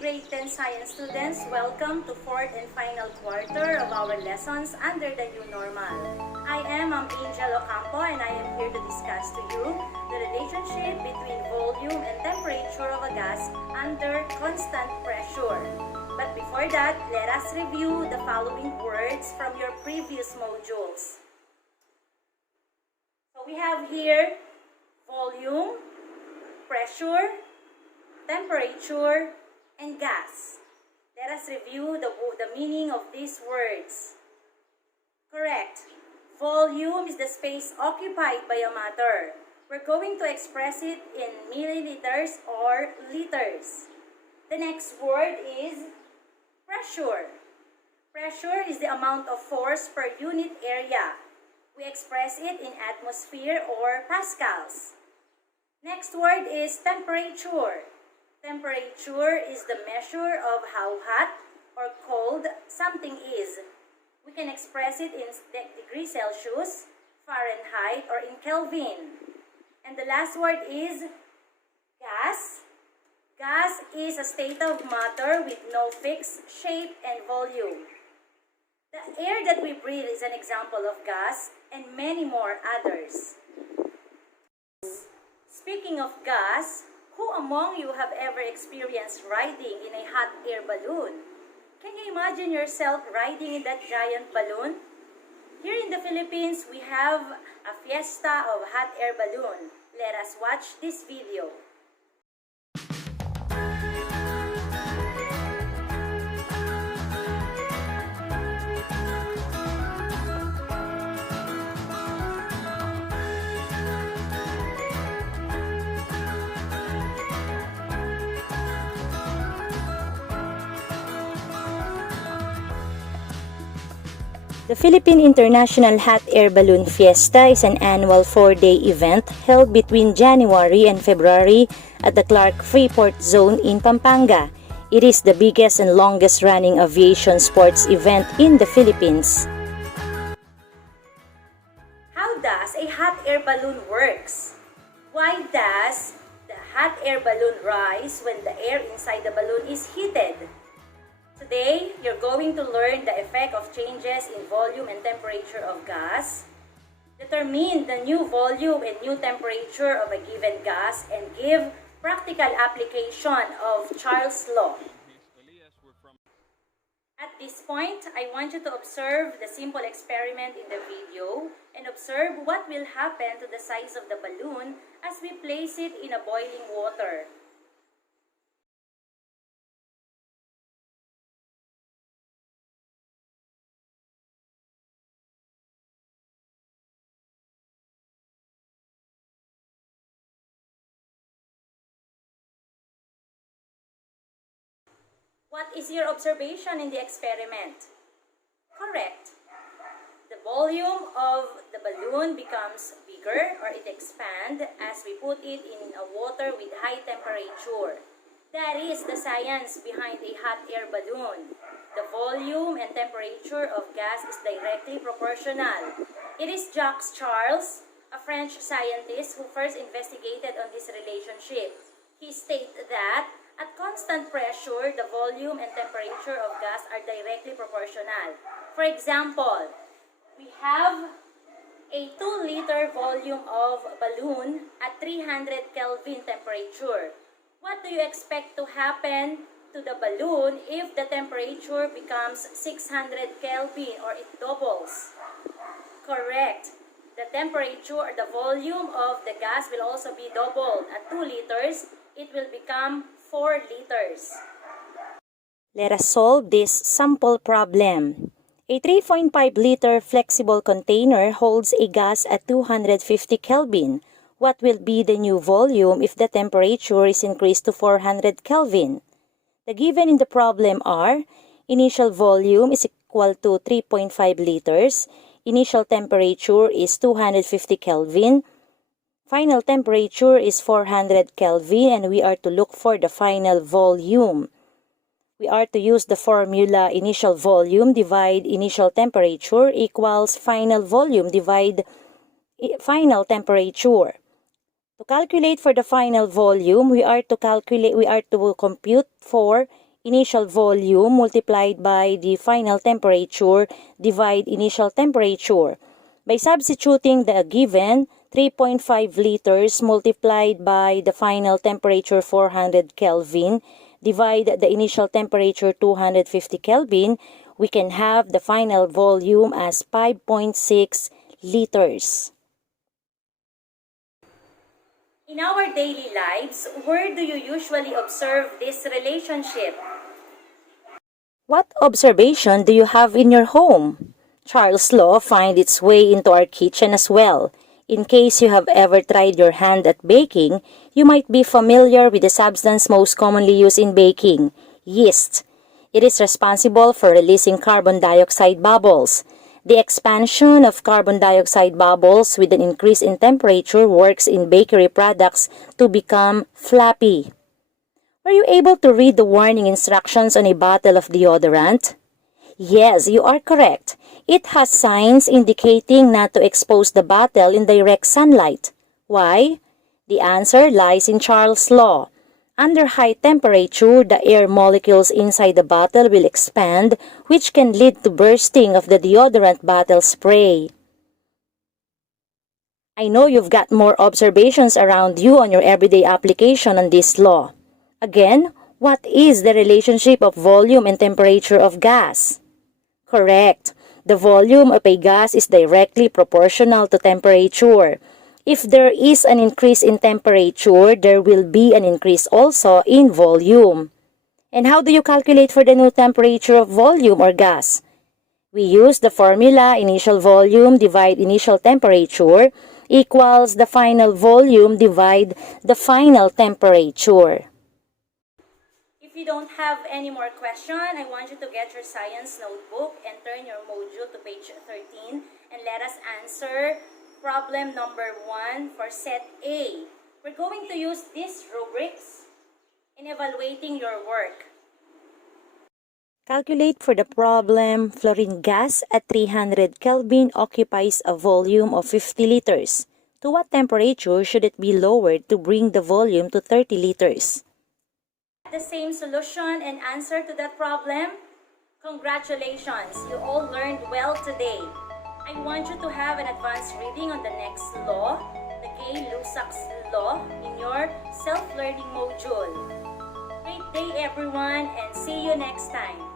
grade 10 science students, welcome to fourth and final quarter of our lessons under the new normal. I am Angel Ocampo and I am here to discuss to you the relationship between volume and temperature of a gas under constant pressure. But before that, let us review the following words from your previous modules. So we have here volume, pressure, temperature, and gas. Let us review the meaning of these words. Correct. Volume is the space occupied by a matter. We're going to express it in milliliters or liters. The next word is pressure. Pressure is the amount of force per unit area. We express it in atmosphere or pascals. Next word is temperature. Temperature is the measure of how hot or cold something is. We can express it in degrees Celsius, Fahrenheit, or in Kelvin. And the last word is gas. Gas is a state of matter with no fixed shape and volume. The air that we breathe is an example of gas and many more others. Speaking of gas, who among you have ever experienced riding in a hot air balloon? Can you imagine yourself riding in that giant balloon? Here in the Philippines, we have a fiesta of hot air balloon. Let us watch this video. The Philippine International Hot Air Balloon Fiesta is an annual 4-day event held between January and February at the Clark Freeport Zone in Pampanga. It is the biggest and longest running aviation sports event in the Philippines. How does a hot air balloon works? Why does the hot air balloon rise when the air inside the balloon is heated? Today, you're going to learn the effect of changes in volume and temperature of gas, determine the new volume and new temperature of a given gas, and give practical application of Charles' law. At this point, I want you to observe the simple experiment in the video and observe what will happen to the size of the balloon as we place it in a boiling water. What is your observation in the experiment? Correct. The volume of the balloon becomes bigger or it expands as we put it in a water with high temperature. That is the science behind a hot air balloon. The volume and temperature of gas is directly proportional. It is Jacques Charles, a French scientist who first investigated on this relationship. He stated that at constant pressure, the volume and temperature of gas are directly proportional. For example, we have a 2-liter volume of balloon at 300 Kelvin temperature. What do you expect to happen to the balloon if the temperature becomes 600 Kelvin or it doubles? Correct. The temperature or the volume of the gas will also be doubled. At 2 liters, it will become 4 liters. Let us solve this sample problem. A 3.5-liter flexible container holds a gas at 250 Kelvin. What will be the new volume if the temperature is increased to 400 Kelvin? The given in the problem are: initial volume is equal to 3.5 liters, initial temperature is 250 Kelvin, final temperature is 400 Kelvin, and we are to look for the final volume. We are to use the formula initial volume divide initial temperature equals final volume divide final temperature. To calculate for the final volume, we are to compute for initial volume multiplied by the final temperature divide initial temperature. By substituting the given 3.5 liters multiplied by the final temperature 400 Kelvin divide the initial temperature 250 Kelvin, we can have the final volume as 5.6 liters. In our daily lives, where do you usually observe this relationship? What observation do you have in your home? Charles' law finds its way into our kitchen as well. In case you have ever tried your hand at baking, you might be familiar with the substance most commonly used in baking, yeast. It is responsible for releasing carbon dioxide bubbles. The expansion of carbon dioxide bubbles with an increase in temperature works in bakery products to become flappy. Were you able to read the warning instructions on a bottle of deodorant? Yes, you are correct. It has signs indicating not to expose the bottle in direct sunlight. Why? The answer lies in Charles' law. Under high temperature, the air molecules inside the bottle will expand, which can lead to bursting of the deodorant bottle spray. I know you've got more observations around you on your everyday application on this law. Again, what is the relationship of volume and temperature of gas? Correct. The volume of a gas is directly proportional to temperature. If there is an increase in temperature, there will be an increase also in volume. And how do you calculate for the new temperature of volume or gas? We use the formula initial volume divide initial temperature equals the final volume divide the final temperature. If you don't have any more question, I want you to get your science notebook and turn your module to page 13 and let us answer problem number 1 for set A. We're going to use these rubrics in evaluating your work. Calculate for the problem, fluorine gas at 300 Kelvin occupies a volume of 50 liters. To what temperature should it be lowered to bring the volume to 30 liters? The same solution and answer to that problem? Congratulations! You all learned well today. I want you to have an advanced reading on the next law, the Gay-Lussac's law, in your self-learning module. Great day everyone and see you next time.